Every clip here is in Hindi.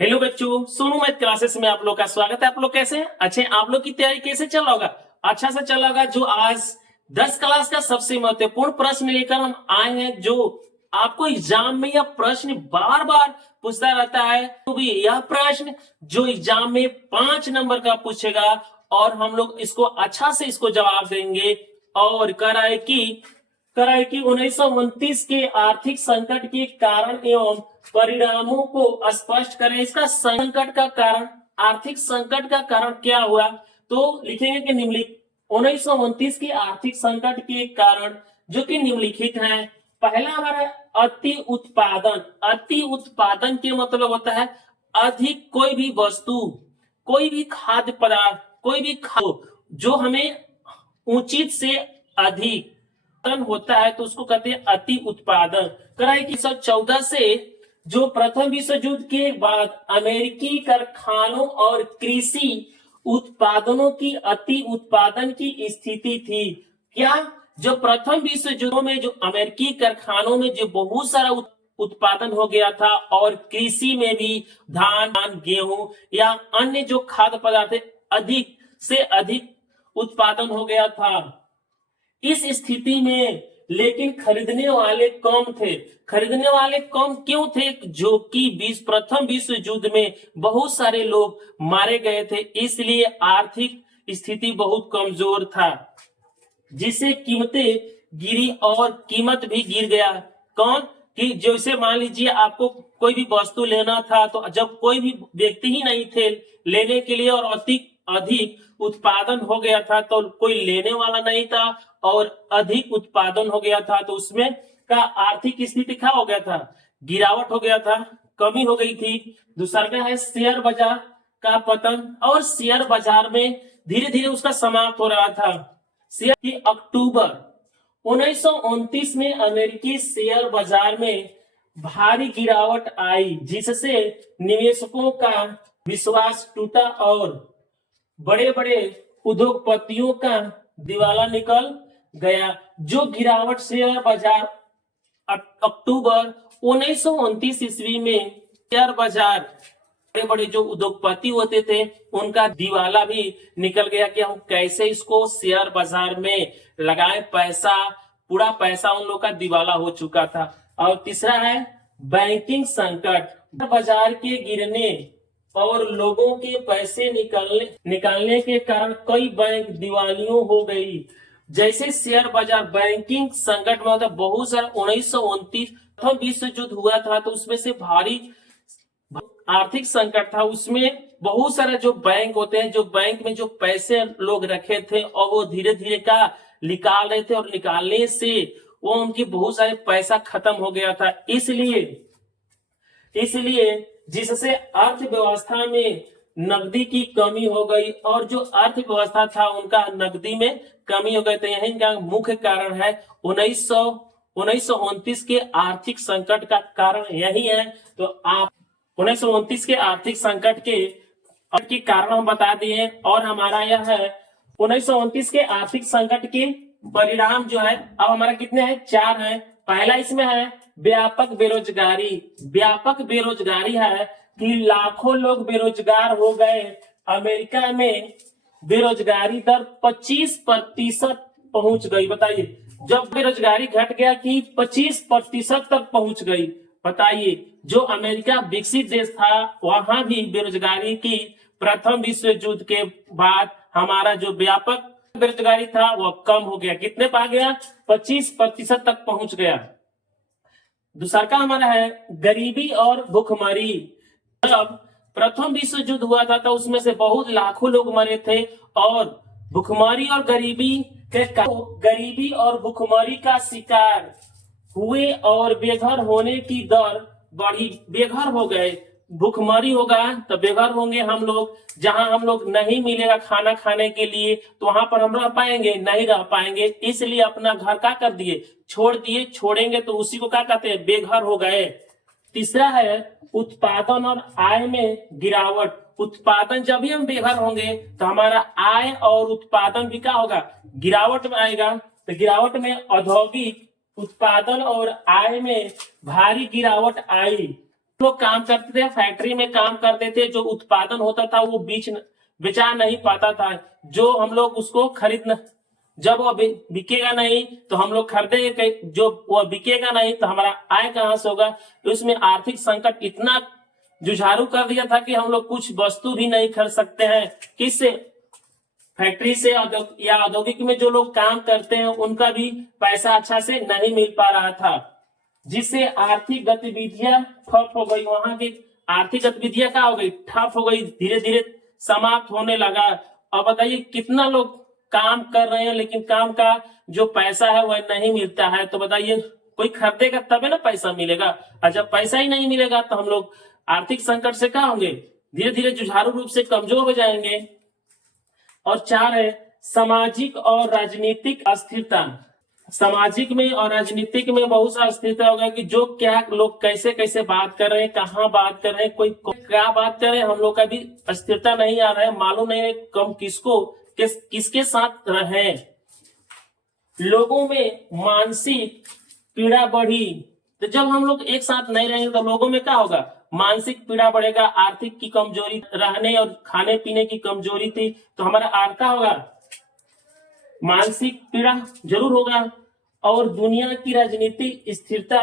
हेलो बच्चों, सोनू मैथ क्लासेस में आप लोग का स्वागत है। आप लोग कैसे हैं? अच्छे हैं? आप लोग की तैयारी कैसे चल रहा होगा? अच्छा से चल रहा होगा। जो आज 10 क्लास का सबसे महत्वपूर्ण प्रश्न लेकर हम आए हैं, जो आपको एग्जाम में यह प्रश्न बार बार पूछता रहता है, तो भी यह प्रश्न जो एग्जाम में 5 नंबर का पूछेगा और हम लोग इसको अच्छा से इसको जवाब देंगे। और कराए कि 1929 के आर्थिक संकट के कारण एवं परिणामों को स्पष्ट करें। इसका संकट का कारण, आर्थिक संकट का कारण क्या हुआ, तो लिखेंगे कि निम्नलिखित 1929 के आर्थिक संकट के कारण जो कि निम्नलिखित है। पहला हमारा अति उत्पादन के मतलब होता है अधिक कोई भी वस्तु, कोई भी खाद्य पदार्थ, कोई भी खाद्य जो हमें उचित से अधिक होता है, तो उसको कहते हैं अति उत्पादन। कराए कि 1914 से जो प्रथम विश्व युद्ध के बाद अमेरिकी कारखानों और कृषि उत्पादनों की अति उत्पादन की स्थिति थी। क्या? जो प्रथम विश्व युद्ध में जो अमेरिकी कारखानों में जो बहुत सारा उत्पादन हो गया था, और कृषि में भी धान, गेहूं या अन्य जो खाद्य पदार्थ अधिक से अधिक उत्पादन हो गया था। इस स्थिति में लेकिन खरीदने वाले कम थे। खरीदने वाले कम क्यों थे? जो कि प्रथम विश्व युद्ध में बहुत सारे लोग मारे गए थे, इसलिए आर्थिक स्थिति बहुत कमजोर था, जिससे कीमतें गिरी और कीमत भी गिर गया। कौन? कि जैसे मान लीजिए आपको कोई भी वस्तु लेना था, तो जब कोई भी व्यक्ति ही नहीं थे लेने के लिए और अधिक उत्पादन हो गया था, तो कोई लेने वाला नहीं था और अधिक उत्पादन हो गया था, तो उसमें का आर्थिक स्थिति क्या हो गया था? गिरावट हो गया था, कमी हो गई थी। दूसरा है शेयर बाजार का पतन, और शेयर बाजार में धीरे धीरे उसका समाप्त हो रहा था। शेयर की अक्टूबर 1929 में अमेरिकी शेयर बाजार में भारी गिरावट आई, जिससे निवेशकों का विश्वास टूटा और बड़े बड़े उद्योगपतियों का दिवाला निकल गया। जो गिरावट शेयर बाजार अक्टूबर 1929 ईस्वी में शेयर बाजार, बड़े बड़े जो उद्योगपति होते थे उनका दिवाला भी निकल गया कि हम कैसे इसको शेयर बाजार में लगाएं पैसा। पूरा पैसा उन लोग का दिवाला हो चुका था। और तीसरा है बैंकिंग संकट। बाजार के गिरने और लोगों के पैसे निकालने के कारण कई बैंक दिवालियों हो गई। जैसे शेयर बाजार बैंकिंग संकट में होता, बहुत सारा 1929 प्रथम विश्व युद्ध हुआ था, तो उसमें से भारी आर्थिक संकट था। उसमें बहुत सारा जो बैंक होते हैं, जो बैंक में जो पैसे लोग रखे थे और वो धीरे धीरे का निकाल रहे थे, और निकालने से वो उनकी बहुत सारे पैसा खत्म हो गया था। इसलिए जिससे अर्थव्यवस्था में नकदी की कमी हो गई, और जो अर्थव्यवस्था था उनका नकदी में कमी हो गई। तो यही का मुख्य कारण है 1929 के आर्थिक संकट का कारण यही है। तो आप 1929 के आर्थिक संकट के कारण हम बता दिए, और हमारा यह है 1929 के आर्थिक संकट के परिणाम जो है, अब हमारा कितने हैं? 4 हैं। पहला इसमें है व्यापक बेरोजगारी। व्यापक बेरोजगारी है कि लाखों लोग बेरोजगार हो गए। अमेरिका में बेरोजगारी दर 25% पहुंच गई। बताइए, जब बेरोजगारी घट गया कि 25% तक पहुंच गई। बताइए, जो अमेरिका विकसित देश था, वहां भी बेरोजगारी की प्रथम विश्व युद्ध के बाद हमारा जो व्यापक बेरोजगारी था वह कम हो गया। कितने पा गया? 25% तक पहुंच गया। दूसरा का हमारा है गरीबी और भूखमरी। जब प्रथम विश्व युद्ध हुआ था, तो उसमें से बहुत लाखों लोग मरे थे, और भूखमरी और गरीबी और भूखमरी का शिकार हुए और बेघर होने की दर बढ़ी। बेघर हो गए, भूखमरी होगा तो बेघर होंगे हम लोग। जहां हम लोग नहीं मिलेगा खाना खाने के लिए, तो वहां पर हम रह पाएंगे? नहीं रह पाएंगे। इसलिए अपना घर क्या कर दिए? छोड़ दिए। छोड़ेंगे तो उसी को क्या कहते हैं? बेघर हो गए। तीसरा है उत्पादन और आय में गिरावट। उत्पादन, जब भी हम बेघर होंगे तो हमारा आय और उत्पादन भी क्या होगा? गिरावट में आएगा। तो गिरावट में औद्योगिक उत्पादन और आय में भारी गिरावट आई। लोग काम करते थे, फैक्ट्री में काम करते थे, जो उत्पादन होता था वो बेचा नहीं पाता था, जो हम लोग उसको खरीदना, जब वो बिकेगा नहीं तो हम लोग खरीदेंगे, जो वो बिकेगा नहीं तो हमारा आय कहां से होगा। तो इसमें आर्थिक संकट इतना जुझारू कर दिया था कि हम लोग कुछ वस्तु भी नहीं खरीद सकते हैं। किससे? फैक्ट्री से या औद्योगिक में जो लोग काम करते हैं उनका भी पैसा अच्छा से नहीं मिल पा रहा था, जिससे आर्थिक गतिविधियां ठप हो गई। वहां की आर्थिक गतिविधियां क्या हो गई? ठप हो गई, धीरे धीरे समाप्त होने लगा। और बताइए कितना लोग काम कर रहे हैं लेकिन काम का जो पैसा है वह नहीं मिलता है। तो बताइए कोई खरीदेगा तभी ना पैसा मिलेगा, और जब पैसा ही नहीं मिलेगा तो हम लोग आर्थिक संकट से क्या होंगे? धीरे धीरे जुझारू रूप से कमजोर हो जाएंगे। और 4 है सामाजिक और राजनीतिक अस्थिरता। सामाजिक में और राजनीतिक में बहुत सा अस्थिरता होगा कि जो क्या लोग कैसे कैसे बात कर रहे हैं, कहाँ बात कर रहे हैं, कोई क्या बात कर रहे हैं, हम लोग का भी अस्थिरता नहीं आ रहा है, मालूम नहीं है कम किसके साथ रहे। लोगों में मानसिक पीड़ा बढ़ी। तो जब हम लोग एक साथ नहीं रहेंगे तो लोगों में क्या होगा? मानसिक पीड़ा बढ़ेगा, आर्थिक की कमजोरी, रहने और खाने पीने की कमजोरी थी तो हमारा क्या होगा? मानसिक पीड़ा जरूर होगा। और दुनिया की राजनीतिक स्थिरता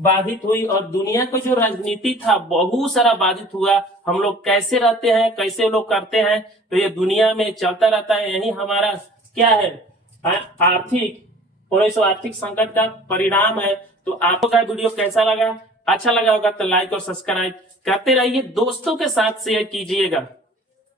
बाधित हुई, और दुनिया का जो राजनीति था बहुत सारा बाधित हुआ। हम लोग कैसे रहते हैं, कैसे लोग करते हैं, तो ये दुनिया में चलता रहता है। यही हमारा क्या है? आर्थिक संकट का परिणाम है। तो आपको का वीडियो कैसा लगा? अच्छा लगा होगा तो लाइक और सब्सक्राइब करते रहिए, दोस्तों के साथ शेयर कीजिएगा।